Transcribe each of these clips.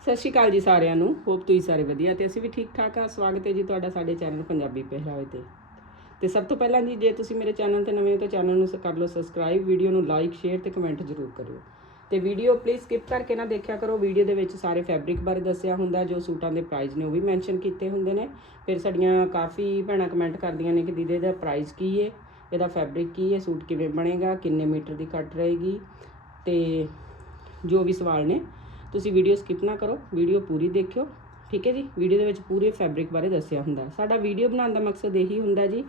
ਸਤਿ ਸ਼੍ਰੀ ਅਕਾਲ ਜੀ ਸਾਰਿਆਂ ਨੂੰ, ਹੋਪ ਤੁਸੀਂ ਸਾਰੇ ਵਧੀਆ ਤੇ ਅਸੀਂ ਵੀ ਠੀਕ ਠਾਕ ਆ। ਸਵਾਗਤ ਹੈ ਜੀ ਤੁਹਾਡਾ ਸਾਡੇ ਚੈਨਲ ਪੰਜਾਬੀ ਪਹਿਰਾਵੇ ਤੇ। ਤੇ ਸਭ ਤੋਂ ਪਹਿਲਾਂ ਜੀ, ਜੇ ਤੁਸੀਂ ਮੇਰੇ ਚੈਨਲ ਤੇ ਨਵੇਂ ਹੋ ਤਾਂ ਚੈਨਲ ਨੂੰ ਸ- ਕਰ ਲਓ ਸਬਸਕ੍ਰਾਈਬ, ਵੀਡੀਓ ਨੂੰ ਲਾਈਕ, ਸ਼ੇਅਰ ਤੇ ਕਮੈਂਟ ਜ਼ਰੂਰ ਕਰਿਓ। ਤੇ ਵੀਡੀਓ ਪਲੀਜ਼ ਸਕਿਪ ਕਰਕੇ ਨਾ ਦੇਖਿਆ ਕਰੋ, ਵੀਡੀਓ ਦੇ ਵਿੱਚ ਸਾਰੇ ਫੈਬਰਿਕ ਬਾਰੇ ਦੱਸਿਆ ਹੁੰਦਾ, ਜੋ ਸੂਟਾਂ ਦੇ ਪ੍ਰਾਈਸ ਨੇ ਉਹ ਵੀ ਮੈਂਸ਼ਨ ਕੀਤੇ ਹੁੰਦੇ ਨੇ। ਫਿਰ ਸਾਡੀਆਂ ਕਾਫੀ ਭੈਣਾਂ ਕਮੈਂਟ ਕਰਦੀਆਂ ਨੇ ਕਿ ਦੀਦੀ ਇਹਦਾ ਪ੍ਰਾਈਸ ਕੀ ਹੈ ਇਹਦਾ ਫੈਬਰਿਕ ਕੀ ਹੈ ਸੂਟ ਕਿਵੇਂ ਬਣੇਗਾ, ਕਿੰਨੇ ਮੀਟਰ ਦੀ ਕੱਟ ਰਹੇਗੀ ਤੇ ਜੋ ਵੀ ਸਵਾਲ ਨੇ ਤੁਸੀਂ ਵੀਡੀਓ ਸਕਿਪ ਨਾ ਕਰੋ ਵੀਡੀਓ ਪੂਰੀ ਦੇਖਿਓ, ਠੀਕ ਹੈ ਜੀ? ਵੀਡੀਓ ਦੇ ਵਿੱਚ ਪੂਰੇ ਫੈਬਰਿਕ ਬਾਰੇ ਦੱਸਿਆ ਹੁੰਦਾ ਸਾਡਾ ਵੀਡੀਓ ਬਣਾਉਣ ਦਾ ਮਕਸਦ ਇਹੀ ਹੁੰਦਾ ਜੀ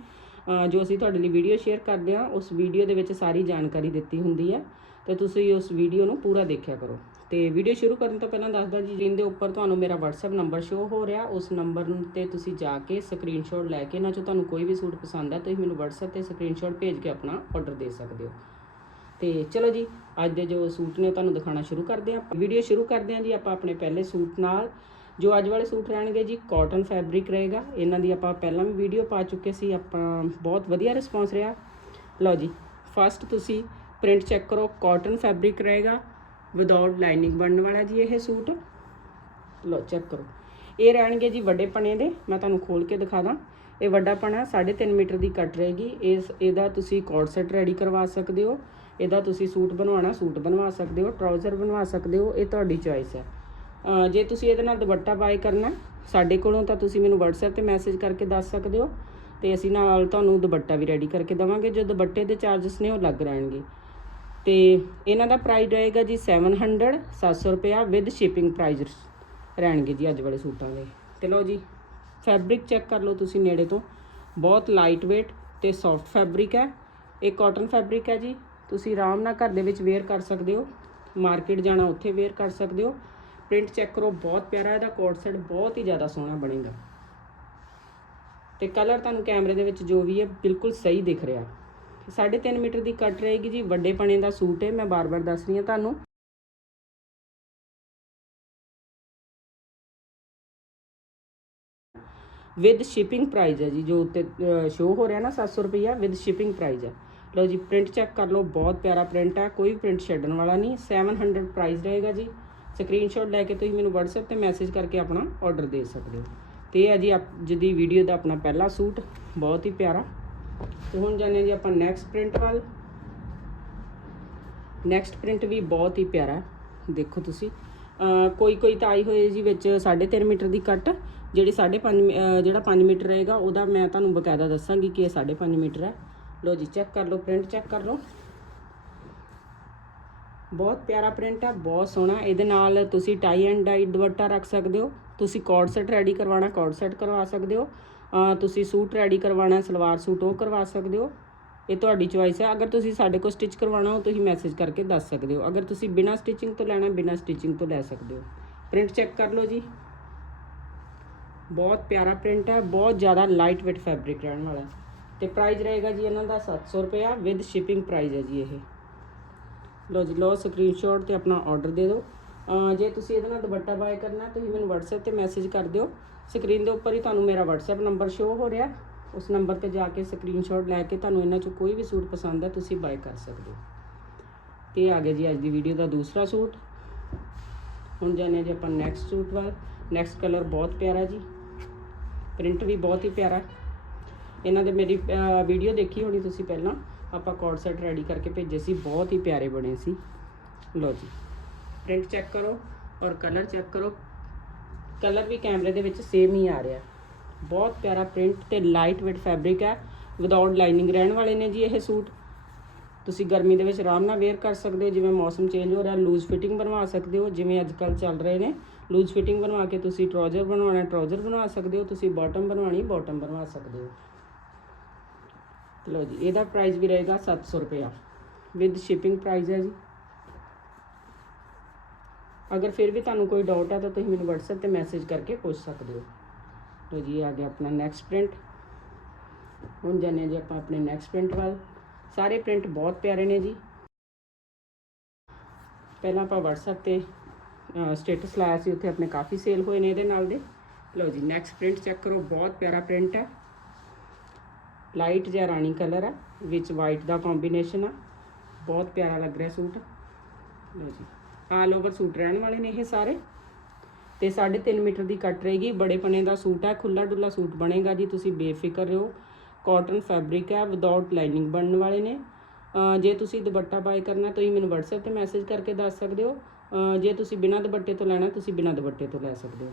ਜੋ ਅਸੀਂ ਤੁਹਾਡੇ ਲਈ ਵੀਡੀਓ ਸ਼ੇਅਰ ਕਰਦੇ ਹਾਂ, ਉਸ ਵੀਡੀਓ ਦੇ ਵਿੱਚ ਸਾਰੀ ਜਾਣਕਾਰੀ ਦਿੱਤੀ ਹੁੰਦੀ ਹੈ। ਤੇ ਤੁਸੀਂ ਉਸ ਵੀਡੀਓ ਨੂੰ ਪੂਰਾ ਦੇਖਿਆ ਕਰੋ। ਤੇ ਵੀਡੀਓ ਸ਼ੁਰੂ ਕਰਨ ਤੋਂ ਪਹਿਲਾਂ ਦੱਸਦਾ ਜੀ ਸਕਰੀਨ ਉੱਪਰ ਤੁਹਾਨੂੰ ਮੇਰਾ WhatsApp ਨੰਬਰ ਸ਼ੋ ਹੋ ਰਿਹਾ, ਉਸ ਨੰਬਰ ਤੇ ਤੁਸੀਂ ਜਾ ਕੇ ਸਕਰੀਨਸ਼ਾਟ ਲੈ ਕੇ ਨਾ ਜੋ ਤੁਹਾਨੂੰ ਕੋਈ ਵੀ ਸੂਟ ਪਸੰਦ ਹੈ, ਤੁਸੀਂ ਮੈਨੂੰ WhatsApp ਤੇ ਸਕਰੀਨਸ਼ਾਟ ਭੇਜ ਕੇ ਆਪਣਾ ਆਰਡਰ ਦੇ ਸਕਦੇ ਹੋ। ਤੇ ਚਲੋ ਜੀ, ਅੱਜ ਦੇ ਜੋ ਸੂਟ ਨੇ ਉਹ ਤੁਹਾਨੂੰ ਦਿਖਾਉਣਾ ਸ਼ੁਰੂ ਕਰਦੇ ਹਾਂ। ਵੀਡੀਓ ਸ਼ੁਰੂ ਕਰਦੇ ਹਾਂ ਜੀ, ਆਪਾਂ ਆਪਣੇ ਪਹਿਲੇ ਸੂਟ ਨਾਲ। ਜੋ ਅੱਜ ਵਾਲੇ ਸੂਟ ਰਹਿਣਗੇ ਜੀ ਕਾਟਨ ਫੈਬਰਿਕ ਰਹੇਗਾ। ਇਹਨਾਂ ਦੀ ਆਪਾਂ ਪਹਿਲਾਂ ਵੀ ਵੀਡੀਓ ਪਾ ਚੁੱਕੇ ਸੀ, ਆਪਾਂ ਬਹੁਤ ਵਧੀਆ ਰਿਸਪੌਂਸ ਰਿਹਾ। ਲਓ ਜੀ ਫਸਟ ਤੁਸੀਂ ਪ੍ਰਿੰਟ ਚੈੱਕ ਕਰੋ ਕਾਟਨ ਫੈਬਰਿਕ ਰਹੇਗਾ। ਵਿਦਆਊਟ ਲਾਈਨਿੰਗ ਬਣਨ ਵਾਲਾ ਜੀ ਇਹ ਸੂਟ। ਲਓ ਚੈੱਕ ਕਰੋ। ਇਹ ਰਹਿਣਗੇ ਜੀ ਵੱਡੇ ਪਣੇ ਦੇ, ਮੈਂ ਤੁਹਾਨੂੰ ਖੋਲ ਕੇ ਦਿਖਾ ਦਾਂ। ਇਹ ਵੱਡਾ ਪਣਾ 3.5 ਮੀਟਰ ਦੀ ਕੱਟ ਰਹੇਗੀ। ਇਸ, ਇਹਦਾ ਤੁਸੀਂ ਕੋਟ ਸੈਟ ਰੈਡੀ ਕਰਵਾ ਸਕਦੇ ਹੋ। ਇਹਦਾ ਤੁਸੀਂ ਸੂਟ ਬਣਵਾਉਣਾ, ਸੂਟ ਬਣਵਾ ਸਕਦੇ ਹੋ ਟਰਾਊਜ਼ਰ ਬਣਵਾ ਸਕਦੇ ਹੋ, ਇਹ ਤੁਹਾਡੀ ਚੋਇਸ ਹੈ। ਜੇ ਤੁਸੀਂ ਇਹਦੇ ਨਾਲ ਦੁਪੱਟਾ ਬਾਏ ਕਰਨਾ, ਸਾਡੇ ਕੋਲੋਂ ਤਾਂ ਤੁਸੀਂ ਮੈਨੂੰ WhatsApp ਤੇ ਮੈਸੇਜ ਕਰਕੇ ਦੱਸ ਸਕਦੇ ਹੋ। ਤੇ ਅਸੀਂ ਨਾਲ ਤੁਹਾਨੂੰ ਦੁਪੱਟਾ ਵੀ ਰੈਡੀ ਕਰਕੇ ਦਵਾਂਗੇ, ਜੋ ਦੁਪੱਟੇ ਦੇ ਚਾਰजेस ਨੇ ਉਹ ਲੱਗ ਰਹਿਣਗੇ। ਤੇ ਇਹਨਾਂ ਦਾ ਪ੍ਰਾਈਸ ਰਹੇਗਾ ਜੀ 700 700 ਰੁਪਿਆ ਵਿਦ ਸ਼ਿਪਿੰਗ ਪ੍ਰਾਈਸ ਰਹਿਣਗੇ ਜੀ ਅੱਜ ਵਾਲੇ ਸੂਟਾਂ ਦੇ। ਤੇ ਲਓ ਜੀ ਫੈਬਰਿਕ ਚੈੱਕ ਕਰ ਲਓ ਤੁਸੀਂ ਨੇੜੇ ਤੋਂ। ਬਹੁਤ ਲਾਈਟ weight ਤੇ ਸੌਫਟ ਫੈਬਰਿਕ ਹੈ। ਇਹ ਕਾਟਨ ਫੈਬਰਿਕ ਹੈ ਜੀ। ਤੁਸੀਂ ਆਰਾਮ ਨਾਲ ਘਰ ਦੇ ਵਿੱਚ ਵੇਅਰ ਕਰ ਸਕਦੇ ਹੋ। ਮਾਰਕੀਟ ਜਾਣਾ, ਉੱਥੇ ਵੇਅਰ ਕਰ ਸਕਦੇ ਹੋ। ਪ੍ਰਿੰਟ ਚੈੱਕ ਕਰੋ, ਬਹੁਤ ਪਿਆਰਾ ਇਹਦਾ ਕੋਟ ਸੈਟ ਬਹੁਤ ਹੀ ਜ਼ਿਆਦਾ ਸੋਹਣਾ ਬਣੇਗਾ। ਤੇ ਕਲਰ ਤੁਹਾਨੂੰ ਕੈਮਰੇ ਦੇ ਵਿੱਚ ਜੋ ਵੀ ਹੈ, ਬਿਲਕੁਲ ਸਹੀ ਦਿਖ ਰਿਹਾ। 3.5 ਮੀਟਰ ਦੀ ਕੱਟ ਰਹੇਗੀ ਜੀ। ਵੱਡੇ ਪਣੇ ਦਾ ਸੂਟ ਹੈ, ਮੈਂ ਬਾਰ-ਬਾਰ ਦੱਸ ਰਹੀ ਹਾਂ ਤੁਹਾਨੂੰ। ਵਿਦ ਸ਼ਿਪਿੰਗ ਪ੍ਰਾਈਸ ਹੈ ਜੀ, ਜੋ ਉੱਤੇ ਸ਼ੋ ਹੋ ਰਿਹਾ ਨਾ 700 ਰੁਪਈਆ ਵਿਦ ਸ਼ਿਪਿੰਗ ਪ੍ਰਾਈਸ ਹੈ। ਲਓ ਜੀ ਪ੍ਰਿੰਟ ਚੈੱਕ ਕਰ ਲਓ, ਬਹੁਤ ਪਿਆਰਾ ਪ੍ਰਿੰਟ ਹੈ, ਕੋਈ ਪ੍ਰਿੰਟ ਛੱਡਣ ਵਾਲਾ ਨਹੀਂ 700 ਪ੍ਰਾਈਸ ਰਹੇਗਾ ਜੀ। ਸਕਰੀਨਸ਼ਾਟ ਲੈ ਕੇ ਤੁਸੀਂ ਮੈਨੂੰ WhatsApp ਤੇ ਮੈਸੇਜ ਕਰਕੇ ਆਪਣਾ ਆਰਡਰ ਦੇ ਸਕਦੇ ਹੋ। ਤੇ ਇਹ ਹੈ ਜੀ ਅੱਜ ਦੀ ਵੀਡੀਓ ਦਾ ਆਪਣਾ ਪਹਿਲਾ ਸੂਟ, ਬਹੁਤ ਹੀ ਪਿਆਰਾ। ਤੇ ਹੁਣ ਜਾਣੇ ਜੀ ਆਪਾਂ ਨੈਕਸਟ ਪ੍ਰਿੰਟ ਵੱਲ। ਨੈਕਸਟ ਪ੍ਰਿੰਟ ਵੀ ਬਹੁਤ ਹੀ ਪਿਆਰਾ ਦੇਖੋ ਤੁਸੀਂ। ਕੋਈ ਕੋਈ ਤਾਂ ਆਈ ਹੋਏ ਜੀ ਵਿੱਚ 3.5 ਮੀਟਰ ਦੀ ਕੱਟ ਜਿਹੜੀ 5.5 ਜਿਹੜਾ 5 ਮੀਟਰ ਰਹੇਗਾ, ਉਹਦਾ ਮੈਂ ਤੁਹਾਨੂੰ ਬਕਾਇਦਾ ਦੱਸਾਂਗੀ ਕਿ ਇਹ 5.5 ਮੀਟਰ ਹੈ। ਲਓ ਜੀ ਚੈੱਕ ਕਰ ਲਓ ਪ੍ਰਿੰਟ ਚੈੱਕ ਕਰ ਲਓ। ਬਹੁਤ ਪਿਆਰਾ ਪ੍ਰਿੰਟ ਹੈ ਬਹੁਤ ਸੋਹਣਾ। ਇਹਦੇ ਨਾਲ ਤੁਸੀਂ ਟਾਈ ਐਂਡ ਡਾਈ ਦੁਪੱਟਾ ਰੱਖ ਸਕਦੇ ਹੋ। ਤੁਸੀਂ ਕੋਟ ਸੈਟ ਰੈਡੀ ਕਰਵਾਉਣਾ ਕੋਟ ਸੈਟ ਕਰਵਾ ਸਕਦੇ ਹੋ। ਤੁਸੀਂ ਸੂਟ ਰੈਡੀ ਕਰਵਾਉਣਾ, ਸਲਵਾਰ ਸੂਟ ਉਹ ਕਰਵਾ ਸਕਦੇ ਹੋ। ਇਹ ਤੁਹਾਡੀ ਚੋਇਸ ਹੈ। ਅਗਰ ਤੁਸੀਂ ਸਾਡੇ ਕੋਲ ਸਟਿਚ ਕਰਵਾਉਣਾ ਹੋ, ਤੁਸੀਂ ਮੈਸੇਜ ਕਰਕੇ ਦੱਸ ਸਕਦੇ ਹੋ। ਅਗਰ ਤੁਸੀਂ ਬਿਨਾ ਸਟਿਚਿੰਗ ਤੋਂ ਲੈਣਾ, ਬਿਨਾ ਸਟਿਚਿੰਗ ਤੋਂ ਲੈ ਸਕਦੇ ਹੋ। ਪ੍ਰਿੰਟ ਚੈੱਕ ਕਰ ਲਓ ਜੀ। ਬਹੁਤ ਪਿਆਰਾ ਪ੍ਰਿੰਟ ਹੈ, ਬਹੁਤ ਜ਼ਿਆਦਾ ਲਾਈਟ weight ਫੈਬਰਿਕ ਰਹਿਣ ਵਾਲਾ ਹੈ। ਤੇ ਪ੍ਰਾਈਸ ਰਹੇਗਾ ਜੀ ਇਹਨਾਂ ਦਾ 700 ਰੁਪਇਆ ਵਿਦ ਸ਼ਿਪਿੰਗ ਪ੍ਰਾਈਸ ਹੈ ਜੀ ਇਹ। ਲਓ ਜੀ, ਲਓ ਸਕਰੀਨਸ਼ਾਟ ਤੇ ਆਪਣਾ ਆਰਡਰ ਦੇ ਦਿਓ। ਜੇ ਤੁਸੀਂ ਇਹਦੇ ਨਾਲ ਦੁਪੱਟਾ ਬਾਏ ਕਰਨਾ, ਤੁਸੀਂ ਮੈਨੂੰ WhatsApp ਤੇ ਮੈਸੇਜ ਕਰ ਦਿਓ। ਸਕਰੀਨ ਦੇ ਉੱਪਰ ਹੀ ਤੁਹਾਨੂੰ ਮੇਰਾ WhatsApp ਨੰਬਰ ਸ਼ੋ ਹੋ ਰਿਹਾ। ਉਸ ਨੰਬਰ ਤੇ ਜਾ ਕੇ ਸਕਰੀਨਸ਼ਾਟ ਲੈ ਕੇ ਤੁਹਾਨੂੰ ਇਹਨਾਂ ਚੋਂ ਕੋਈ ਵੀ ਸੂਟ ਪਸੰਦ ਹੈ, ਤੁਸੀਂ ਬਾਏ ਕਰ ਸਕਦੇ ਹੋ। ਤੇ ਆ ਗਿਆ ਜੀ ਅੱਜ ਦੀ ਵੀਡੀਓ ਦਾ ਦੂਸਰਾ ਸੂਟ। ਹੁਣ ਜਾਣੇ ਜੀ ਆਪਾਂ ਨੈਕਸਟ ਸੂਟ ਵੱਲ। ਨੈਕਸਟ ਕਲਰ ਬਹੁਤ ਪਿਆਰਾ ਜੀ। ਪ੍ਰਿੰਟ ਵੀ ਬਹੁਤ ਹੀ ਪਿਆਰਾ ਇਹਨਾਂ ਦੇ ਮੇਰੀ ਵੀਡੀਓ ਦੇਖੀ ਹੋਣੀ ਤੁਸੀਂ ਪਹਿਲਾਂ? ਆਪਾਂ ਕੋਡ ਸੈਟ ਰੈਡੀ ਕਰਕੇ ਭੇਜੇ ਸੀ, ਬਹੁਤ ਹੀ ਪਿਆਰੇ ਬਣੇ ਸੀ। ਲਓ ਜੀ ਪ੍ਰਿੰਟ ਚੈੱਕ ਕਰੋ ਔਰ ਕਲਰ ਚੈੱਕ ਕਰੋ। ਕਲਰ ਵੀ ਕੈਮਰੇ ਦੇ ਵਿੱਚ ਸੇਮ ਹੀ ਆ ਰਿਹਾ ਬਹੁਤ ਪਿਆਰਾ ਪ੍ਰਿੰਟ ਤੇ ਲਾਈਟ weight ਫੈਬਰਿਕ ਹੈ। ਵਿਦਆਊਟ ਲਾਈਨਿੰਗ ਰਹਿਣ ਵਾਲੇ ਨੇ ਜੀ ਇਹ ਸੂਟ। ਤੁਸੀਂ ਗਰਮੀ ਦੇ ਵਿੱਚ ਆਰਾਮ ਨਾਲ ਵੇਅਰ ਕਰ ਸਕਦੇ ਹੋ, ਜਿਵੇਂ ਮੌਸਮ ਚੇਂਜ ਹੋ ਰਿਹਾ ਲੂਜ਼ ਫਿਟਿੰਗ ਬਣਵਾ ਸਕਦੇ ਹੋ, ਜਿਵੇਂ ਅੱਜ ਕੱਲ੍ਹ ਚੱਲ ਰਹੇ ਨੇ। ਲੂਜ਼ ਫਿਟਿੰਗ ਬਣਵਾ ਕੇ ਤੁਸੀਂ ਟਰਾਊਜ਼ਰ ਬਣਵਾਉਣਾ ਟਰਾਊਜ਼ਰ ਬਣਵਾ ਸਕਦੇ ਹੋ, ਤੁਸੀਂ ਬਾਟਮ ਬਣਵਾਣੀ ਬਾਟਮ ਬਣਵਾ ਸਕਦੇ ਹੋ। ਲਓ ਜੀ, ਇਹਦਾ ਪ੍ਰਾਈਸ ਵੀ ਰਹੇਗਾ 700 ਰੁਪਇਆ। ਵਿਦ ਸ਼ਿਪਿੰਗ ਪ੍ਰਾਈਸ ਹੈ ਜੀ। ਅਗਰ ਫਿਰ ਵੀ ਤੁਹਾਨੂੰ ਕੋਈ ਡਾਊਟ ਹੈ ਤਾਂ ਤੁਸੀਂ ਮੈਨੂੰ WhatsApp ਤੇ ਮੈਸੇਜ ਕਰਕੇ ਪੁੱਛ ਸਕਦੇ ਹੋ। ਲਓ ਜੀ ਆ ਗਿਆ ਆਪਣਾ ਨੈਕਸਟ ਪ੍ਰਿੰਟ ਹੁਣ ਜਾਣੇ ਜੀ ਆਪਾਂ ਆਪਣੇ ਨੈਕਸਟ ਪ੍ਰਿੰਟ ਵੱਲ। ਸਾਰੇ ਪ੍ਰਿੰਟ ਬਹੁਤ ਪਿਆਰੇ ਨੇ ਜੀ। ਪਹਿਲਾਂ ਆਪਾਂ WhatsApp ਤੇ ਸਟੇਟਸ ਲਾਇਆ ਸੀ, ਉੱਥੇ ਆਪਣੇ ਕਾਫੀ ਸੇਲ ਹੋਏ ਨੇ ਇਹਦੇ ਨਾਲ ਦੇ। ਲਓ ਜੀ ਨੈਕਸਟ ਪ੍ਰਿੰਟ ਚੈੱਕ ਕਰੋ, ਬਹੁਤ ਪਿਆਰਾ ਪ੍ਰਿੰਟ ਹੈ। ਲਾਈਟ ਜਿਹਾ ਰਾਣੀ ਕਲਰ ਹੈ, ਵਿੱਚ ਵਾਈਟ ਦਾ ਕੰਬੀਨੇਸ਼ਨ ਆ। ਬਹੁਤ ਪਿਆਰਾ ਲੱਗ ਰਿਹਾ ਸੂਟ। ਲਓ ਜੀ ਆਲ ਓਵਰ ਸੂਟ ਰਹਿਣ ਵਾਲੇ ਨੇ ਇਹ ਸਾਰੇ। ਤੇ 3.5 ਮੀਟਰ ਦੀ ਕੱਟ ਰਹੇਗੀ। ਬੜੇ ਪਨੇ ਦਾ ਸੂਟ ਹੈ ਖੁੱਲਾ ਡੁੱਲਾ ਸੂਟ ਬਣੇਗਾ ਜੀ, ਤੁਸੀਂ ਬੇਫਿਕਰ ਰਹੋ। ਕਾਟਨ ਫੈਬਰਿਕ ਹੈ ਵਿਦਆਊਟ ਲਾਈਨਿੰਗ ਬਣਨ ਵਾਲੇ ਨੇ। ਜੇ ਤੁਸੀਂ ਦੁਪੱਟਾ ਬਾਏ ਕਰਨਾ, ਤੁਸੀਂ ਮੈਨੂੰ WhatsApp ਤੇ ਮੈਸੇਜ ਕਰਕੇ ਦੱਸ ਸਕਦੇ ਹੋ। ਜੇ ਤੁਸੀਂ ਬਿਨਾਂ ਦੁਪੱਟੇ ਤੋਂ ਲੈਣਾ, ਤੁਸੀਂ ਬਿਨਾਂ ਦੁਪੱਟੇ ਤੋਂ ਲੈ ਸਕਦੇ ਹੋ।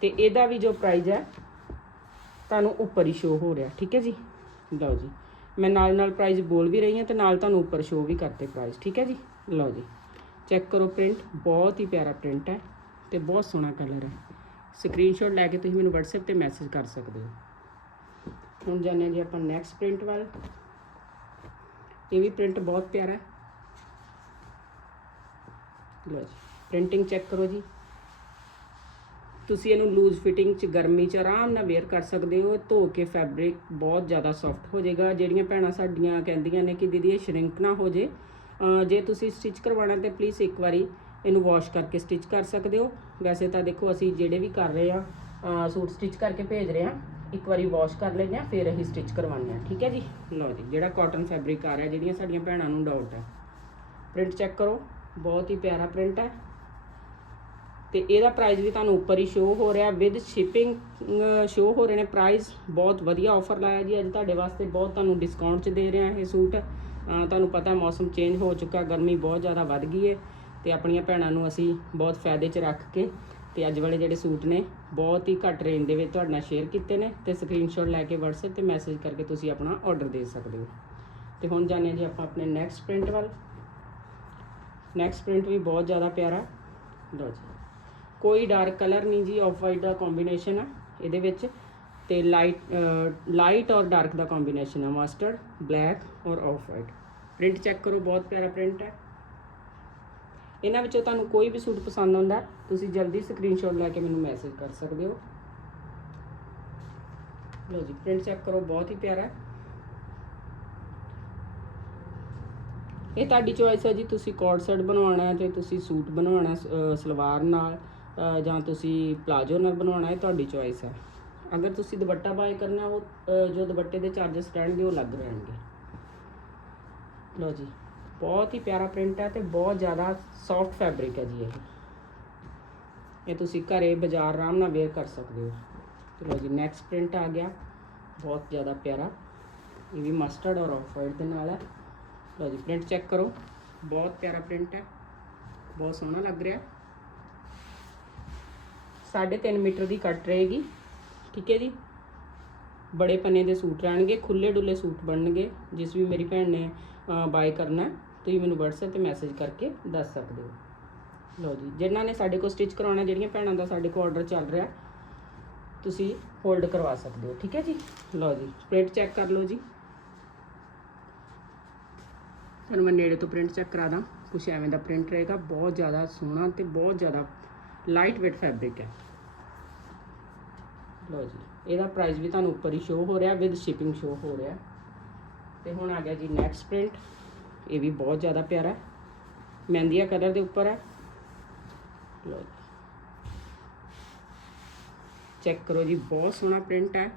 ਤੇ ਇਹਦਾ ਵੀ ਜੋ ਪ੍ਰਾਈਸ ਹੈ, ਤੁਹਾਨੂੰ ਉੱਪਰ ਹੀ ਸ਼ੋ ਹੋ ਰਿਹਾ, ਠੀਕ ਹੈ ਜੀ? ਲਓ ਜੀ, ਮੈਂ ਨਾਲ ਨਾਲ ਪ੍ਰਾਈਸ ਬੋਲ ਵੀ ਰਹੀ ਹਾਂ ਤੇ ਨਾਲ ਤੁਹਾਨੂੰ ਉੱਪਰ ਸ਼ੋ ਵੀ ਕਰਤੇ ਪ੍ਰਾਈਸ ਠੀਕ ਹੈ ਜੀ? ਲਓ ਜੀ ਚੈੱਕ ਕਰੋ ਪ੍ਰਿੰਟ ਬਹੁਤ ਹੀ ਪਿਆਰਾ ਪ੍ਰਿੰਟ ਹੈ ਤੇ ਬਹੁਤ ਸੋਹਣਾ ਕਲਰ ਹੈ। ਸਕਰੀਨਸ਼ਾਟ ਲੈ ਕੇ ਤੁਸੀਂ ਮੈਨੂੰ WhatsApp ਤੇ ਮੈਸੇਜ ਕਰ ਸਕਦੇ ਹੋ। ਹੁਣ ਜਾਂਦੇ ਜੀ ਆਪਾਂ ਨੈਕਸਟ ਪ੍ਰਿੰਟ ਵੱਲ। ਇਹ ਵੀ ਪ੍ਰਿੰਟ ਬਹੁਤ ਪਿਆਰਾ ਹੈ। ਲਓ ਜੀ। ਪ੍ਰਿੰਟਿੰਗ ਚੈੱਕ ਕਰੋ ਜੀ। ਤੁਸੀਂ ਇਹਨੂੰ ਲੂਜ਼ ਫਿਟਿੰਗ ਚ ਗਰਮੀ ਚ ਆਰਾਮ ਨਾਲ ਵੇਅਰ ਕਰ ਸਕਦੇ ਹੋ। ਧੋ ਕੇ ਫੈਬਰਿਕ ਬਹੁਤ ਜ਼ਿਆਦਾ ਸੌਫਟ ਹੋ ਜਾਏਗਾ। ਜਿਹੜੀਆਂ ਭੈਣਾਂ ਸਾਡੀਆਂ ਕਹਿੰਦੀਆਂ ਨੇ ਕਿ ਦੀਦੀ ਇਹ ਸ਼ਰਿੰਕ ਨਾ ਹੋ ਜੇ ਜੇ ਤੁਸੀਂ ਸਟਿਚ ਕਰਵਾਉਣਾ ਤੇ ਪਲੀਜ਼ ਇੱਕ ਵਾਰੀ ਇਹਨੂੰ ਵਾਸ਼ ਕਰਕੇ ਸਟਿਚ ਕਰ ਸਕਦੇ ਹੋ। ਵੈਸੇ ਤਾਂ ਦੇਖੋ ਅਸੀਂ ਜਿਹੜੇ ਵੀ ਕਰ ਰਹੇ ਆ ਸੂਟ ਸਟਿਚ ਕਰਕੇ ਭੇਜ ਰਹੇ ਆ ਇੱਕ ਵਾਰੀ ਵਾਸ਼ ਕਰ ਲੈਂਦੇ ਆ ਫਿਰ ਅਸੀਂ ਸਟਿਚ ਕਰਵਾਉਂਦੇ ਆ ਠੀਕ ਹੈ ਜੀ? ਲਓ ਜੀ, ਜਿਹੜਾ ਕਾਟਨ ਫੈਬਰਿਕ ਆ ਰਿਹਾ, ਜਿਹੜੀਆਂ ਸਾਡੀਆਂ ਭੈਣਾਂ ਨੂੰ ਡਾਊਟ ਹੈ। ਪ੍ਰਿੰਟ ਚੈੱਕ ਕਰੋ। ਬਹੁਤ ਹੀ ਪਿਆਰਾ ਪ੍ਰਿੰਟ ਹੈ। ਤੇ ਇਹਦਾ ਪ੍ਰਾਈਸ ਵੀ ਤੁਹਾਨੂੰ ਉੱਪਰ ਹੀ ਸ਼ੋ ਹੋ ਰਿਹਾ। ਵਿਦ ਸ਼ਿਪਿੰਗ ਸ਼ੋ ਹੋ ਰਹੇ ਨੇ ਪ੍ਰਾਈਸ ਬਹੁਤ ਵਧੀਆ ਆਫਰ ਲਾਇਆ ਜੀ। ਅੱਜ ਤੁਹਾਡੇ ਵਾਸਤੇ ਬਹੁਤ ਤੁਹਾਨੂੰ ਡਿਸਕਾਊਂਟ 'ਚ ਦੇ ਰਿਹਾ ਇਹ ਸੂਟ। ਤੁਹਾਨੂੰ ਪਤਾ ਮੌਸਮ ਚੇਂਜ ਹੋ ਚੁੱਕਾ। ਗਰਮੀ ਬਹੁਤ ਜ਼ਿਆਦਾ ਵੱਧ ਗਈ ਹੈ ਤੇ ਆਪਣੀਆਂ ਭੈਣਾਂ ਨੂੰ ਅਸੀਂ ਬਹੁਤ ਫਾਇਦੇ 'ਚ ਰੱਖ ਕੇ ਤੇ ਅੱਜ ਵਾਲੇ ਜਿਹੜੇ ਸੂਟ ਨੇ, ਬਹੁਤ ਹੀ ਘੱਟ ਰੇਂਜ ਦੇ ਵਿੱਚ ਤੁਹਾਡੇ ਨਾਲ ਸ਼ੇਅਰ ਕੀਤੇ ਨੇ। ਤੇ ਸਕਰੀਨਸ਼ਾਟ ਲੈ ਕੇ WhatsApp ਤੇ ਮੈਸੇਜ ਕਰਕੇ ਤੁਸੀਂ ਆਪਣਾ ਆਰਡਰ ਦੇ ਸਕਦੇ ਹੋ। ਤੇ ਹੁਣ ਜਾਣੇ ਜੀ ਆਪਾਂ ਆਪਣੇ ਨੈਕਸਟ ਪ੍ਰਿੰਟ ਵੱਲ। ਨੈਕਸਟ ਪ੍ਰਿੰਟ ਵੀ ਬਹੁਤ ਜ਼ਿਆਦਾ ਪਿਆਰਾ। ਲਓ ਜੀ। ਕੋਈ ਡਾਰਕ ਕਲਰ ਨਹੀਂ ਜੀ ਆਫ ਵਾਈਟ ਦਾ ਕੰਬੀਨੇਸ਼ਨ ਆ, ਇਹਦੇ ਵਿੱਚ। ਤੇ ਲਾਈਟ ਲਾਈਟ ਔਰ ਡਾਰਕ ਦਾ ਕੰਬੀਨੇਸ਼ਨ ਆ ਮਸਟਰਡ ਬਲੈਕ ਔਰ ਆਫ ਵਾਈਟ ਪ੍ਰਿੰਟ ਚੈੱਕ ਕਰੋ, ਬਹੁਤ ਪਿਆਰਾ ਪ੍ਰਿੰਟ ਹੈ। ਇਹਨਾਂ ਵਿੱਚੋਂ ਤੁਹਾਨੂੰ ਕੋਈ ਵੀ ਸੂਟ ਪਸੰਦ ਆਉਂਦਾ, ਤੁਸੀਂ ਜਲਦੀ ਸਕਰੀਨਸ਼ਾਟ ਲੈ ਕੇ ਮੈਨੂੰ ਮੈਸੇਜ ਕਰ ਸਕਦੇ ਹੋ। ਲਓ ਜੀ ਪ੍ਰਿੰਟ ਚੈੱਕ ਕਰੋ, ਬਹੁਤ ਹੀ ਪਿਆਰਾ ਇਹ ਤੁਹਾਡੀ ਚੋਇਸ ਹੈ ਜੀ ਤੁਸੀਂ ਕੋਟ ਸੈਟ ਬਣਵਾਉਣਾ ਹੈ ਤੇ ਤੁਸੀਂ ਸੂਟ ਬਣਵਾਉਣਾ ਹੈ, ਸਲਵਾਰ ਨਾਲ ਜਾਂ ਤੁਸੀਂ ਪਲਾਜੋ ਨਾਲ ਬਣਵਾਉਣਾ ਹੈ ਤੁਹਾਡੀ ਚੋਇਸ ਹੈ। ਅਗਰ ਤੁਸੀਂ ਦੁਪੱਟਾ ਬਾਏ ਕਰਨਾ ਉਹ ਜੋ ਦੁਪੱਟੇ ਦੇ ਚਾਰजेस ਰਹਿਣਗੇ ਉਹ ਲੱਗ ਰਹਿਣਗੇ। ਲਓ ਜੀ ਬਹੁਤ ਹੀ ਪਿਆਰਾ ਪ੍ਰਿੰਟ ਹੈ ਤੇ ਬਹੁਤ ਜ਼ਿਆਦਾ ਸੌਫਟ ਫੈਬਰਿਕ ਹੈ ਜੀ ਇਹ। ਇਹ ਤੁਸੀਂ ਘਰੇ ਬਾਜ਼ਾਰ ਆਰਾਮ ਨਾਲ ਵੇਅਰ ਕਰ ਸਕਦੇ ਹੋ। ਚਲੋ ਜੀ ਨੈਕਸਟ ਪ੍ਰਿੰਟ ਆ ਗਿਆ ਬਹੁਤ ਜ਼ਿਆਦਾ ਪਿਆਰਾ। ਇਹ ਵੀ ਮਸਟਰਡ ਔਰ ਆਫ ਵਾਈਟ ਦੇ ਨਾਲ ਹੈ। ਲਓ ਜੀ ਪ੍ਰਿੰਟ ਚੈੱਕ ਕਰੋ। ਬਹੁਤ ਪਿਆਰਾ ਪ੍ਰਿੰਟ ਹੈ। ਬਹੁਤ ਸੋਹਣਾ ਲੱਗ ਰਿਹਾ। 3.5 ਮੀਟਰ ਦੀ ਕੱਟ ਰਹੇਗੀ। ਠੀਕ ਹੈ ਜੀ? ਬੜੇ ਪੰਨੇ ਦੇ ਸੂਟ ਰਹਿਣਗੇ ਖੁੱਲੇ ਡੁੱਲੇ ਸੂਟ ਬਣਨਗੇ। ਜਿਸ ਵੀ ਮੇਰੀ ਭੈਣ ਨੇ ਬਾਏ ਕਰਨਾ ਤੁਸੀਂ ਮੈਨੂੰ WhatsApp ਤੇ ਮੈਸੇਜ ਕਰਕੇ ਦੱਸ ਸਕਦੇ ਹੋ। ਲਓ ਜੀ, ਜਿਨ੍ਹਾਂ ਨੇ ਸਾਡੇ ਕੋਲ ਸਟਿਚ ਕਰਾਉਣਾ, ਜਿਹੜੀਆਂ ਭੈਣਾਂ ਦਾ ਸਾਡੇ ਕੋਲ ਆਰਡਰ ਚੱਲ ਰਿਹਾ, ਤੁਸੀਂ ਹੋਲਡ ਕਰਵਾ ਸਕਦੇ ਹੋ। ਠੀਕ ਹੈ ਜੀ? ਲਓ ਜੀ ਪ੍ਰਿੰਟ ਚੈੱਕ ਕਰ ਲਓ ਜੀ। ਤੁਹਾਨੂੰ ਮੈਂ ਨੇੜੇ ਤੋਂ ਪ੍ਰਿੰਟ ਚੈੱਕ ਕਰਾ ਦਾਂ। ਕੁਛ ਐਵੇਂ ਦਾ ਪ੍ਰਿੰਟ ਰਹੇਗਾ। ਬਹੁਤ ਜ਼ਿਆਦਾ ਸੋਹਣਾ ਤੇ ਬਹੁਤ ਜ਼ਿਆਦਾ ਲਾਈਟ ਵੇਟ ਫੈਬਰਿਕ ਹੈ। ਲਓ ਜੀ, ਇਹਦਾ ਪ੍ਰਾਈਸ ਵੀ ਤੁਹਾਨੂੰ ਉੱਪਰ ਹੀ ਸ਼ੋ ਹੋ ਰਿਹਾ ਵਿਦ ਸ਼ਿਪਿੰਗ ਸ਼ੋ ਹੋ ਰਿਹਾ। ਤੇ ਹੁਣ ਆ ਗਿਆ ਜੀ ਨੈਕਸਟ ਪ੍ਰਿੰਟ ਇਹ ਵੀ ਬਹੁਤ ਜ਼ਿਆਦਾ ਪਿਆਰਾ ਹੈ। ਮਹਿੰਦੀਆ ਕਲਰ ਦੇ ਉੱਪਰ ਹੈ। ਲਓ ਜੀ। ਚੈੱਕ ਕਰੋ ਜੀ, ਬਹੁਤ ਸੋਹਣਾ ਪ੍ਰਿੰਟ ਹੈ।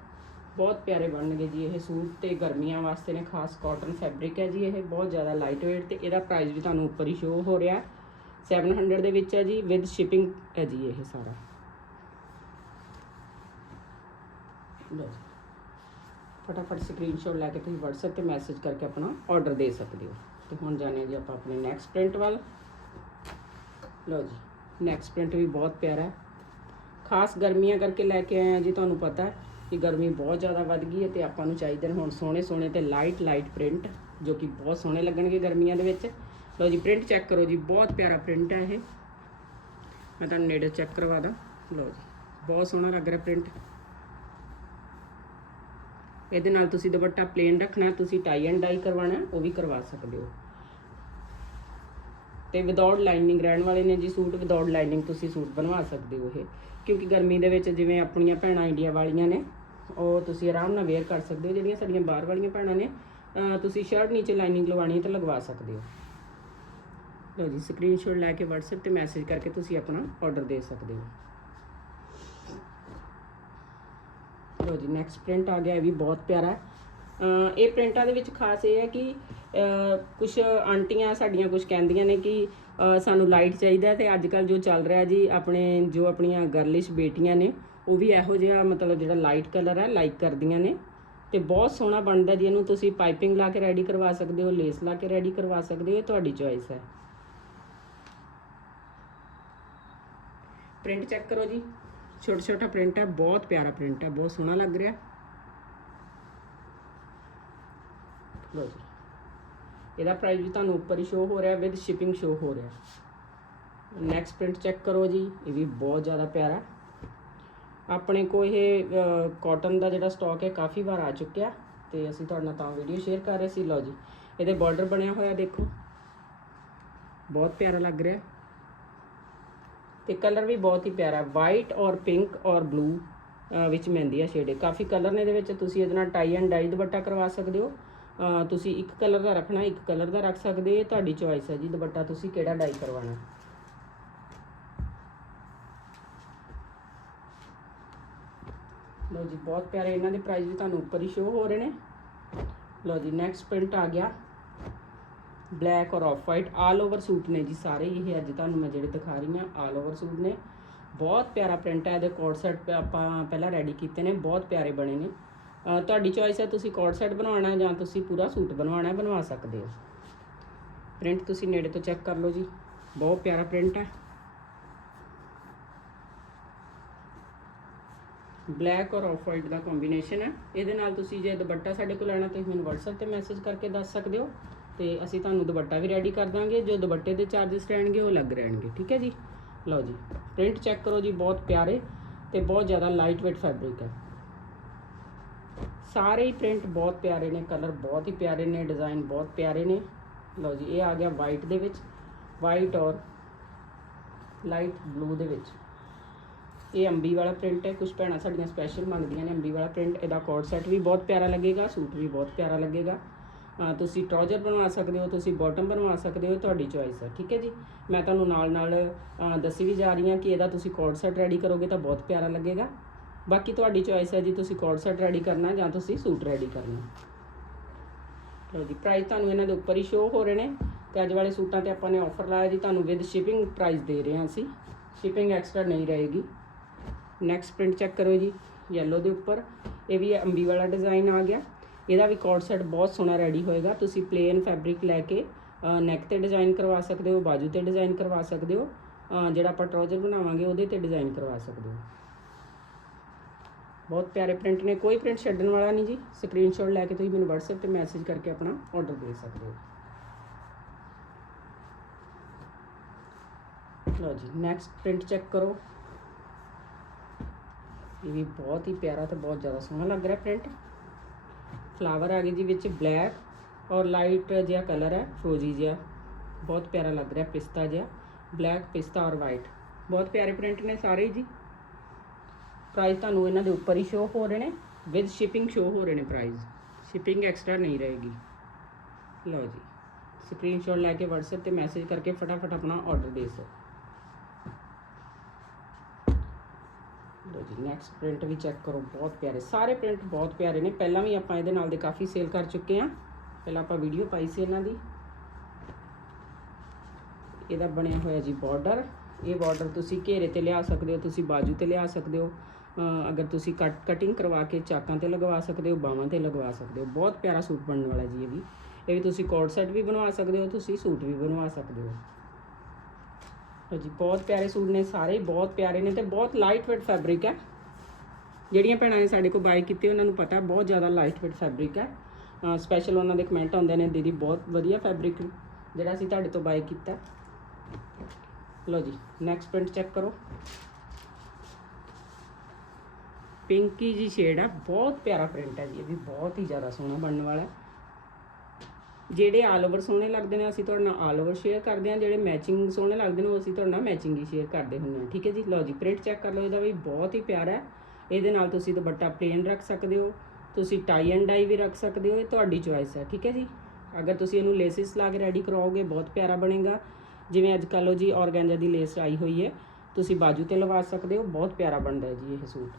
ਬਹੁਤ ਪਿਆਰੇ ਬਣਨਗੇ ਜੀ ਇਹ ਸੂਟ ਤੇ ਗਰਮੀਆਂ ਵਾਸਤੇ ਨੇ, ਖਾਸ ਕਾਟਨ ਫੈਬਰਿਕ ਹੈ ਜੀ ਇਹ, ਬਹੁਤ ਜ਼ਿਆਦਾ ਲਾਈਟ weight ਤੇ ਇਹਦਾ ਪ੍ਰਾਈਸ ਵੀ ਤੁਹਾਨੂੰ ਉੱਪਰ ਹੀ ਸ਼ੋ ਹੋ ਰਿਹਾ। 700 ਦੇ ਵਿੱਚ ਹੈ ਜੀ ਵਿਦ ਸ਼ਿਪਿੰਗ ਹੈ ਜੀ ਇਹ ਸਾਰਾ। ਲਓ ਜੀ। ਫਟਾਫਟ ਸਕਰੀਨਸ਼ਾਟ ਲੈ ਕੇ ਤੁਸੀਂ WhatsApp ਤੇ ਮੈਸੇਜ ਕਰਕੇ ਆਪਣਾ ਆਰਡਰ ਦੇ ਸਕਦੇ ਹੋ। ਤੇ ਹੁਣ ਜਾਣੇ ਜੀ ਆਪਾਂ ਆਪਣੇ ਨੈਕਸਟ ਪ੍ਰਿੰਟ ਵੱਲ। ਲਓ ਜੀ ਨੈਕਸਟ ਪ੍ਰਿੰਟ ਵੀ ਬਹੁਤ ਪਿਆਰਾ ਹੈ। ਖਾਸ ਗਰਮੀਆਂ ਕਰਕੇ ਲੈ ਕੇ ਆਏ ਆ ਜੀ, ਤੁਹਾਨੂੰ ਪਤਾ ਹੈ। ਕਿ ਗਰਮੀ ਬਹੁਤ ਜ਼ਿਆਦਾ ਵੱਧ ਗਈ ਹੈ ਤੇ ਆਪਾਂ ਨੂੰ ਚਾਹੀਦੇ ਨੇ ਹੁਣ ਸੋਹਣੇ ਸੋਹਣੇ ਤੇ ਲਾਈਟ ਲਾਈਟ ਪ੍ਰਿੰਟ ਜੋ ਕਿ ਬਹੁਤ ਸੋਹਣੇ ਲੱਗਣਗੇ ਗਰਮੀਆਂ ਦੇ ਵਿੱਚ। ਲਓ ਜੀ ਪ੍ਰਿੰਟ ਚੈੱਕ ਕਰੋ ਜੀ, ਬਹੁਤ ਪਿਆਰਾ ਪ੍ਰਿੰਟ ਹੈ ਇਹ। ਮੈਂ ਤੁਹਾਨੂੰ ਨੇੜੇ ਚੈੱਕ ਕਰਵਾ ਦਾਂ। ਲਓ ਜੀ, ਬਹੁਤ ਸੋਹਣਾ ਲੱਗ ਰਿਹਾ ਪ੍ਰਿੰਟ ਇਹਦੇ ਨਾਲ ਤੁਸੀਂ ਦੁਪੱਟਾ ਪਲੇਨ ਰੱਖਣਾ, ਤੁਸੀਂ ਟਾਈ ਐਂਡ ਡਾਈ ਕਰਵਾਉਣਾ, ਉਹ ਵੀ ਕਰਵਾ ਸਕਦੇ ਹੋ। ਤੇ ਵਿਦਆਊਟ ਲਾਈਨਿੰਗ ਰਹਿਣ ਵਾਲੇ ਨੇ ਜੀ ਸੂਟ ਵਿਦਆਊਟ ਲਾਈਨਿੰਗ ਤੁਸੀਂ ਸੂਟ ਬਣਵਾ ਸਕਦੇ ਹੋ ਇਹ। ਕਿਉਂਕਿ ਗਰਮੀ ਦੇ ਵਿੱਚ ਜਿਵੇਂ ਆਪਣੀਆਂ ਭੈਣਾਂ ਇੰਡੀਆ ਵਾਲੀਆਂ ਨੇ ਉਹ ਤੁਸੀਂ ਆਰਾਮ ਨਾਲ ਵੇਅਰ ਕਰ ਸਕਦੇ ਹੋ, ਜਿਹੜੀਆਂ ਸਾਡੀਆਂ ਬਾਹਰ ਵਾਲੀਆਂ ਭੈਣਾਂ ਨੇ ਤੁਸੀਂ ਸ਼ਰਟ ਨੀਚੇ ਲਾਈਨਿੰਗ ਲਵਾਉਣੀ ਹੈ ਤਾਂ ਲਗਵਾ ਸਕਦੇ ਹੋ। ਲਓ ਜੀ ਸਕਰੀਨਸ਼ਾਟ ਲੈ ਕੇ WhatsApp ਤੇ ਮੈਸੇਜ ਕਰਕੇ ਤੁਸੀਂ ਆਪਣਾ ਆਰਡਰ ਦੇ ਸਕਦੇ ਹੋ। ਲਓ ਜੀ ਨੈਕਸਟ ਪ੍ਰਿੰਟ ਆ ਗਿਆ, ਇਹ ਵੀ ਬਹੁਤ ਪਿਆਰਾ ਹੈ। ਇਹ ਪ੍ਰਿੰਟਾਂ ਦੇ ਵਿੱਚ ਖਾਸ ਇਹ ਹੈ ਕਿ ਕੁਝ ਆਂਟੀਆਂ ਸਾਡੀਆਂ ਕੁਝ ਕਹਿੰਦੀਆਂ ਨੇ ਕਿ ਸਾਨੂੰ ਲਾਈਟ ਚਾਹੀਦਾ ਤੇ ਅੱਜ ਕੱਲ ਜੋ ਚੱਲ ਰਿਹਾ ਜੀ, ਆਪਣੇ, ਜੋ ਆਪਣੀਆਂ ਗਰਲਿਸ਼ ਬੇਟੀਆਂ ਨੇ ਉਹ ਵੀ ਇਹੋ ਜਿਹਾ ਮਤਲਬ ਜਿਹੜਾ ਲਾਈਟ ਕਲਰ ਹੈ ਲਾਈਕ ਕਰਦੀਆਂ ਨੇ। ਤੇ ਬਹੁਤ ਸੋਹਣਾ ਬਣਦਾ ਜੀ, ਇਹਨੂੰ ਤੁਸੀਂ ਪਾਈਪਿੰਗ ਲਾ ਕੇ ਰੈਡੀ ਕਰਵਾ ਸਕਦੇ ਹੋ ਲੇਸ ਲਾ ਕੇ ਰੈਡੀ ਕਰਵਾ ਸਕਦੇ ਹੋ, ਇਹ ਤੁਹਾਡੀ ਚੋਇਸ ਹੈ। ਪ੍ਰਿੰਟ ਚੈੱਕ ਕਰੋ ਜੀ। ਛੋਟਾ ਛੋਟਾ ਪ੍ਰਿੰਟ ਹੈ, ਬਹੁਤ ਪਿਆਰਾ ਪ੍ਰਿੰਟ ਹੈ, ਬਹੁਤ ਸੋਹਣਾ ਲੱਗ ਰਿਹਾ। ਲਓ ਜੀ। ਇਹਦਾ ਪ੍ਰਾਈਸ ਵੀ ਤੁਹਾਨੂੰ ਉੱਪਰ ਹੀ ਸ਼ੋ ਹੋ ਰਿਹਾ ਵਿਦ ਸ਼ਿਪਿੰਗ ਸ਼ੋ ਹੋ ਰਿਹਾ। ਨੈਕਸਟ ਪ੍ਰਿੰਟ ਚੈੱਕ ਕਰੋ ਜੀ, ਇਹ ਵੀ ਬਹੁਤ ਜ਼ਿਆਦਾ ਪਿਆਰਾ। ਆਪਣੇ ਕੋ ਇਹ ਕਾਟਨ ਦਾ ਜਿਹੜਾ ਸਟਾਕ ਹੈ ਕਾਫੀ ਵਾਰ ਆ ਚੁੱਕਿਆ ਤੇ ਅਸੀਂ ਤੁਹਾਡੇ ਨਾਲ ਤਾਂ ਵੀਡੀਓ ਸ਼ੇਅਰ ਕਰ ਰਹੇ ਸੀ। ਲਓ ਜੀ, ਇਹਦੇ ਬਾਰਡਰ ਬਣਿਆ ਹੋਇਆ ਦੇਖੋ। ਬਹੁਤ ਪਿਆਰਾ ਲੱਗ ਰਿਹਾ। ਤੇ ਕਲਰ ਵੀ ਬਹੁਤ ਹੀ ਪਿਆਰਾ ਵਾਈਟ ਔਰ ਪਿੰਕ ਔਰ ਬਲੂ ਵਿੱਚ ਮਹਿੰਦੀ ਆ ਸ਼ੇਡ ਕਾਫੀ ਕਲਰ ਨੇ ਇਹਦੇ ਵਿੱਚ, ਤੁਸੀਂ ਇਹਦੇ ਨਾਲ ਟਾਈ ਐਂਡ ਡਾਈ ਦੁਪੱਟਾ ਕਰਵਾ ਸਕਦੇ ਹੋ। ਤੁਸੀਂ ਇੱਕ ਕਲਰ ਦਾ ਰੱਖਣਾ, ਇੱਕ ਕਲਰ ਦਾ ਰੱਖ ਸਕਦੇ ਤੁਹਾਡੀ ਚੋਇਸ ਹੈ ਜੀ, ਦੁਪੱਟਾ ਤੁਸੀਂ ਕਿਹੜਾ ਡਾਈ ਕਰਵਾਉਣਾ। ਲਓ ਜੀ, ਬਹੁਤ ਪਿਆਰੇ ਇਹਨਾਂ ਦੇ ਪ੍ਰਾਈਸ ਵੀ ਤੁਹਾਨੂੰ ਉੱਪਰ ਹੀ ਸ਼ੋ ਹੋ ਰਹੇ ਨੇ। ਲਓ ਜੀ ਨੈਕਸਟ ਪ੍ਰਿੰਟ ਆ ਗਿਆ। ਬਲੈਕ ਔਰ off white all over suit ਨੇ ਜੀ ਸਾਰੇ ਇਹ ਅੱਜ ਤੁਹਾਨੂੰ ਮੈਂ ਜਿਹੜੇ ਦਿਖਾ ਰਹੀ ਹਾਂ ਆਲ ਓਵਰ ਸੂਟ ਨੇ। ਬਹੁਤ ਪਿਆਰਾ ਪ੍ਰਿੰਟ ਹੈ, ਇਹਦੇ ਕੋਟ ਸੈਟ ਆਪਾਂ ਪਹਿਲਾਂ ਰੈਡੀ ਕੀਤੇ ਨੇ, ਬਹੁਤ ਪਿਆਰੇ ਬਣੇ ਨੇ। ਤੁਹਾਡੀ ਚੋਇਸ ਹੈ, ਤੁਸੀਂ ਕੋਟ ਸੈਟ ਬਣਵਾਉਣਾ ਜਾਂ ਤੁਸੀਂ ਪੂਰਾ ਸੂਟ ਬਣਵਾਉਣਾ, ਬਣਵਾ ਸਕਦੇ ਹੋ। ਪ੍ਰਿੰਟ ਤੁਸੀਂ ਨੇੜੇ ਤੋਂ ਚੈੱਕ ਕਰ ਲਓ ਜੀ, ਬਹੁਤ ਪਿਆਰਾ ਪ੍ਰਿੰਟ ਹੈ। ਬਲੈਕ ਔਰ ਆਫ ਵਾਈਟ ਦਾ ਕੰਬੀਨੇਸ਼ਨ ਹੈ। ਇਹਦੇ ਨਾਲ ਤੁਸੀਂ ਜੇ ਦੁਪੱਟਾ ਸਾਡੇ ਕੋਲ ਲੈਣਾ, ਤੁਸੀਂ ਮੈਨੂੰ WhatsApp ਤੇ ਮੈਸੇਜ ਕਰਕੇ ਦੱਸ ਸਕਦੇ ਹੋ। ਤੇ ਅਸੀਂ ਤੁਹਾਨੂੰ ਦੁਪੱਟਾ ਵੀ ਰੈਡੀ ਕਰ ਦਾਂਗੇ। ਜੋ ਦੁਪੱਟੇ ਦੇ ਚਾਰजेस ਰਹਿਣਗੇ, ਉਹ ਅਲੱਗ ਰਹਿਣਗੇ। ਠੀਕ ਹੈ ਜੀ? ਲਓ ਜੀ ਪ੍ਰਿੰਟ ਚੈੱਕ ਕਰੋ ਜੀ, ਬਹੁਤ ਪਿਆਰੇ ਤੇ ਬਹੁਤ ਜ਼ਿਆਦਾ ਲਾਈਟ weight ਫੈਬਰਿਕ ਹੈ। ਸਾਰੇ ਹੀ ਪ੍ਰਿੰਟ ਬਹੁਤ ਪਿਆਰੇ ਨੇ ਕਲਰ ਬਹੁਤ ਹੀ ਪਿਆਰੇ ਨੇ ਡਿਜ਼ਾਈਨ ਬਹੁਤ ਪਿਆਰੇ ਨੇ। ਲਓ ਜੀ, ਇਹ ਆ ਗਿਆ ਵਾਈਟ ਦੇ ਵਿੱਚ। ਵਾਈਟ ਔਰ ਲਾਈਟ ਬਲੂ ਦੇ ਵਿੱਚ। ਇਹ ਅੰਬੀ ਵਾਲਾ ਪ੍ਰਿੰਟ ਹੈ। ਕੁਝ ਭੈਣਾਂ ਸਾਡੀਆਂ ਸਪੈਸ਼ਲ ਮੰਗਦੀਆਂ ਨੇ ਅੰਬੀ ਵਾਲਾ ਪ੍ਰਿੰਟ ਇਹਦਾ ਕੋਟ ਸੈਟ ਵੀ ਬਹੁਤ ਪਿਆਰਾ ਲੱਗੇਗਾ, ਸੂਟ ਵੀ ਬਹੁਤ ਪਿਆਰਾ ਲੱਗੇਗਾ। ਤੁਸੀਂ ਟਰਾਊਜ਼ਰ ਬਣਵਾ ਸਕਦੇ ਹੋ, ਤੁਸੀਂ ਬਾਟਮ ਬਣਵਾ ਸਕਦੇ ਹੋ, ਇਹ ਤੁਹਾਡੀ ਚੋਇਸ ਹੈ। ਠੀਕ ਹੈ ਜੀ? ਮੈਂ ਤੁਹਾਨੂੰ ਨਾਲ ਨਾਲ ਦੱਸੀ ਵੀ ਜਾ ਰਹੀ ਹਾਂ ਕਿ ਇਹਦਾ ਤੁਸੀਂ ਕੋਟ ਸੈਟ ਰੈਡੀ ਕਰੋਗੇ ਤਾਂ ਬਹੁਤ ਪਿਆਰਾ ਲੱਗੇਗਾ। ਬਾਕੀ ਤੁਹਾਡੀ ਚੋਇਸ ਹੈ ਜੀ, ਤੁਸੀਂ ਕੋਟ ਸੈਟ ਰੈਡੀ ਕਰਨਾ ਜਾਂ ਤੁਸੀਂ ਸੂਟ ਰੈਡੀ ਕਰਨਾ। ਲਓ ਜੀ ਪ੍ਰਾਈਸ ਤੁਹਾਨੂੰ ਇਹਨਾਂ ਦੇ ਉੱਪਰ ਹੀ ਸ਼ੋ ਹੋ ਰਹੇ ਨੇ। ਤੇ ਅੱਜ ਵਾਲੇ ਸੂਟਾਂ ਤੇ ਆਪਾਂ ਨੇ ਆਫਰ ਲਾਇਆ ਜੀ, ਤੁਹਾਨੂੰ ਵਿਦ ਸ਼ਿਪਿੰਗ ਪ੍ਰਾਈਸ ਦੇ ਰਹੇ ਹਾਂ ਅਸੀਂ। ਸ਼ਿਪਿੰਗ ਐਕਸਟਰਾ ਨਹੀਂ ਰਹੇਗੀ। ਨੈਕਸਟ ਪ੍ਰਿੰਟ ਚੈੱਕ ਕਰੋ ਜੀ, yellow ਦੇ ਉੱਪਰ। ਇਹ ਵੀ ਅੰਬੀ ਵਾਲਾ ਡਿਜ਼ਾਈਨ ਆ ਗਿਆ। ਇਹਦਾ ਵੀ ਕੋਟ ਸੈਟ ਬਹੁਤ ਸੋਹਣਾ ਰੈਡੀ ਹੋਏਗਾ। ਤੁਸੀਂ ਪਲੇਨ ਫੈਬਰਿਕ ਲੈ ਕੇ ਨੈਕ ਤੇ ਡਿਜ਼ਾਈਨ ਕਰਵਾ ਸਕਦੇ ਹੋ, ਬਾਜੂ ਤੇ ਡਿਜ਼ਾਈਨ ਕਰਵਾ ਸਕਦੇ ਹੋ ਜਿਹੜਾ ਆਪਾਂ ਟਰਾਊਜ਼ਰ ਬਣਾਵਾਂਗੇ ਉਹਦੇ ਤੇ ਡਿਜ਼ਾਈਨ ਕਰਵਾ ਸਕਦੇ ਹੋ। ਬਹੁਤ ਪਿਆਰੇ ਪ੍ਰਿੰਟ ਨੇ। ਕੋਈ ਪ੍ਰਿੰਟ ਛੱਡਣ ਵਾਲਾ ਨਹੀਂ ਜੀ। ਸਕਰੀਨਸ਼ਾਟ ਲੈ ਕੇ ਤੁਸੀਂ ਮੈਨੂੰ WhatsApp ਤੇ ਮੈਸੇਜ ਕਰਕੇ ਆਪਣਾ ਆਰਡਰ ਦੇ ਸਕਦੇ ਹੋ। ਲਓ ਜੀ ਨੈਕਸਟ ਪ੍ਰਿੰਟ ਚੈੱਕ ਕਰੋ। ਇਹ ਵੀ ਬਹੁਤ ਹੀ ਪਿਆਰਾ ਤੇ ਬਹੁਤ ਜ਼ਿਆਦਾ ਸੋਹਣਾ ਲੱਗ ਰਿਹਾ ਪ੍ਰਿੰਟ ਫਲਾਵਰ ਆ ਗਏ ਜੀ ਵਿੱਚ ਬਲੈਕ ਔਰ ਲਾਈਟ ਜਿਹਾ ਕਲਰ ਹੈ ਫਰੋਜੀ ਜਿਹਾ। ਬਹੁਤ ਪਿਆਰਾ ਲੱਗ ਰਿਹਾ ਪਿਸਤਾ ਜਿਹਾ ਬਲੈਕ ਪਿਸਤਾ ਔਰ ਵਾਈਟ ਬਹੁਤ ਪਿਆਰੇ ਪ੍ਰਿੰਟ ਨੇ ਸਾਰੇ ਜੀ। ਪ੍ਰਾਈਸ ਤੁਹਾਨੂੰ ਇਹਨਾਂ ਦੇ ਉੱਪਰ ਹੀ ਸ਼ੋ ਹੋ ਰਹੇ ਨੇ ਵਿਦ ਸ਼ਿਪਿੰਗ ਸ਼ੋ ਹੋ ਰਹੇ ਨੇ ਪ੍ਰਾਈਸ ਸ਼ਿਪਿੰਗ ਐਕਸਟਰਾ ਨਹੀਂ ਰਹੇਗੀ। ਲਓ ਜੀ ਸਕਰੀਨਸ਼ਾਟ ਲੈ ਕੇ WhatsApp ਤੇ ਮੈਸੇਜ ਕਰਕੇ ਫਟਾਫਟ ਆਪਣਾ ਆਰਡਰ ਦੇ ਸਕੋ ਲਓ ਜੀ ਨੈਕਸਟ ਪ੍ਰਿੰਟ ਵੀ ਚੈੱਕ ਕਰੋ, ਬਹੁਤ ਪਿਆਰੇ, ਸਾਰੇ ਪ੍ਰਿੰਟ ਬਹੁਤ ਪਿਆਰੇ ਨੇ। ਪਹਿਲਾਂ ਵੀ ਆਪਾਂ ਇਹਦੇ ਨਾਲ ਦੇ ਕਾਫੀ ਸੇਲ ਕਰ ਚੁੱਕੇ ਹਾਂ। ਪਹਿਲਾਂ ਆਪਾਂ ਵੀਡੀਓ ਪਾਈ ਸੀ ਇਹਨਾਂ ਦੀ। ਇਹਦਾ ਬਣਿਆ ਹੋਇਆ ਜੀ ਬਾਰਡਰ ਇਹ ਬਾਰਡਰ ਤੁਸੀਂ ਘੇਰੇ ਤੇ ਲਿਆ ਸਕਦੇ ਹੋ, ਤੁਸੀਂ ਬਾਜੂ ਤੇ ਲਿਆ ਸਕਦੇ ਹੋ। ਅਗਰ ਤੁਸੀਂ ਕੱਟ ਕਟਿੰਗ ਕਰਵਾ ਕੇ ਚਾਕਾਂ ਤੇ ਲਗਵਾ ਸਕਦੇ ਹੋ, ਬਾਹਾਂ ਤੇ ਲਗਵਾ ਸਕਦੇ ਹੋ। ਬਹੁਤ ਪਿਆਰਾ ਸੂਟ ਬਣਨ ਵਾਲਾ ਜੀ ਇਹ ਵੀ। ਇਹ ਵੀ ਤੁਸੀਂ ਕੋਡ ਸੈਟ ਵੀ ਬਣਵਾ ਸਕਦੇ ਹੋ, ਤੁਸੀਂ ਸੂਟ ਵੀ ਬਣਵਾ ਸਕਦੇ ਹੋ। ਜੀ ਬਹੁਤ ਪਿਆਰੇ ਸੂਟ ਨੇ ਸਾਰੇ, ਬਹੁਤ ਪਿਆਰੇ ਨੇ ਤੇ ਬਹੁਤ ਲਾਈਟ ਵੇਟ ਫੈਬਰਿਕ ਹੈ। ਜਿਹੜੀਆਂ ਭੈਣਾਂ ਨੇ ਸਾਡੇ ਕੋਲ ਬਾਈ ਕੀਤੇ, ਉਹਨਾਂ ਨੂੰ ਪਤਾ ਬਹੁਤ ਜ਼ਿਆਦਾ ਲਾਈਟ ਵੇਟ ਫੈਬਰਿਕ ਹੈ ਸਪੈਸ਼ਲ ਉਹਨਾਂ ਦੇ ਕਮੈਂਟ ਆਉਂਦੇ ਨੇ, ਦੀਦੀ, ਬਹੁਤ ਵਧੀਆ ਫੈਬਰਿਕ ਜਿਹੜਾ ਅਸੀਂ ਤੁਹਾਡੇ ਤੋਂ ਬਾਈ ਕੀਤਾ ਲਓ ਜੀ ਨੈਕਸਟ ਪ੍ਰਿੰਟ ਚੈੱਕ ਕਰੋ। ਪਿੰਕੀ ਜੀ ਸ਼ੇਡ ਆ ਬਹੁਤ ਪਿਆਰਾ ਪ੍ਰਿੰਟ ਹੈ ਜੀ, ਇਹ ਵੀ ਬਹੁਤ ਹੀ ਜ਼ਿਆਦਾ ਸੋਹਣਾ ਬਣਨ ਵਾਲਾ ਹੈ। ਜਿਹੜੇ ਆਲ ਓਵਰ ਸੋਹਣੇ ਲੱਗਦੇ ਨੇ, ਅਸੀਂ ਤੁਹਾਡੇ ਨਾਲ ਆਲ ਓਵਰ ਸ਼ੇਅਰ ਕਰਦੇ ਹਾਂ, ਜਿਹੜੇ ਮੈਚਿੰਗ ਸੋਹਣੇ ਲੱਗਦੇ ਨੇ, ਉਹ ਅਸੀਂ ਤੁਹਾਡੇ ਨਾਲ ਮੈਚਿੰਗ ਹੀ ਸ਼ੇਅਰ ਕਰਦੇ ਹੁੰਦੇ ਹਾਂ, ਠੀਕ ਹੈ ਜੀ? ਲਓ ਜੀ ਪ੍ਰਿੰਟ ਚੈੱਕ ਕਰ ਲਓ, ਇਹਦਾ ਵੀ ਬਹੁਤ ਹੀ ਪਿਆਰਾ ਹੈ। ਇਹਦੇ ਨਾਲ ਤੁਸੀਂ ਦੁਪੱਟਾ ਪਲੇਨ ਰੱਖ ਸਕਦੇ ਹੋ, ਤੁਸੀਂ ਟਾਈ ਐਂਡ ਡਾਈ ਵੀ ਰੱਖ ਸਕਦੇ ਹੋ, ਇਹ ਤੁਹਾਡੀ ਚੋਇਸ ਹੈ, ਠੀਕ ਹੈ ਜੀ? ਅਗਰ ਤੁਸੀਂ ਇਹਨੂੰ ਲੇਸਿਸ ਲਾ ਕੇ ਰੈਡੀ ਕਰਵਾਓਗੇ ਬਹੁਤ ਪਿਆਰਾ ਬਣੇਗਾ। ਜਿਵੇਂ ਅੱਜ ਕੱਲ੍ਹ ਜੀ ਔਰਗੈਂਜਾ ਦੀ ਲੇਸ ਆਈ ਹੋਈ ਹੈ, ਤੁਸੀਂ ਬਾਜੂ ਤੇ ਲਵਾ ਸਕਦੇ ਹੋ, ਬਹੁਤ ਪਿਆਰਾ ਬਣਦਾ ਹੈ ਜੀ ਇਹ ਸੂਟ।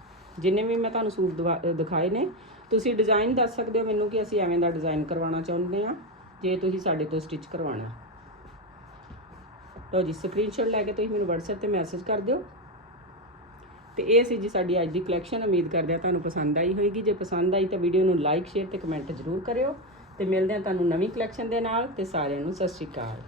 ਜਿੰਨੇ ਵੀ ਮੈਂ ਤੁਹਾਨੂੰ ਸੂਟ ਦਵਾ- ਦਿਖਾਏ ਨੇ, ਤੁਸੀਂ ਡਿਜ਼ਾਈਨ ਦੱਸ ਸਕਦੇ ਹੋ ਮੈਨੂੰ ਕਿ ਅਸੀਂ ਐਵੇਂ ਦਾ ਡਿਜ਼ਾਈਨ ਕਰਵਾਉਣਾ ਚਾਹੁੰਦੇ ਹਾਂ। ਜੇ ਤੁਸੀਂ ਸਾਡੇ ਤੋਂ ਸਟਿਚ ਕਰਵਾਉਣਾ ਲਓ ਜੀ ਸਕਰੀਨਸ਼ਾਟ ਲੈ ਕੇ ਤੁਸੀਂ ਮੈਨੂੰ WhatsApp ਤੇ ਮੈਸੇਜ ਕਰ ਦਿਓ। ਤੇ ਇਹ ਸੀ ਜੀ ਸਾਡੀ ਅੱਜ ਦੀ ਕਲੈਕਸ਼ਨ ਉਮੀਦ ਕਰਦੇ ਆ ਤੁਹਾਨੂੰ ਪਸੰਦ ਆਈ ਹੋਵੇਗੀ ਜੇ ਪਸੰਦ ਆਈ ਤਾਂ ਵੀਡੀਓ ਨੂੰ ਲਾਈਕ ਸ਼ੇਅਰ ਤੇ ਕਮੈਂਟ ਜ਼ਰੂਰ ਕਰਿਓ। ਤੇ ਮਿਲਦੇ ਆ ਤੁਹਾਨੂੰ ਨਵੀਂ ਕਲੈਕਸ਼ਨ ਦੇ ਨਾਲ। ਤੇ ਸਾਰਿਆਂ ਨੂੰ ਸਤਿ ਸ਼੍ਰੀ ਅਕਾਲ।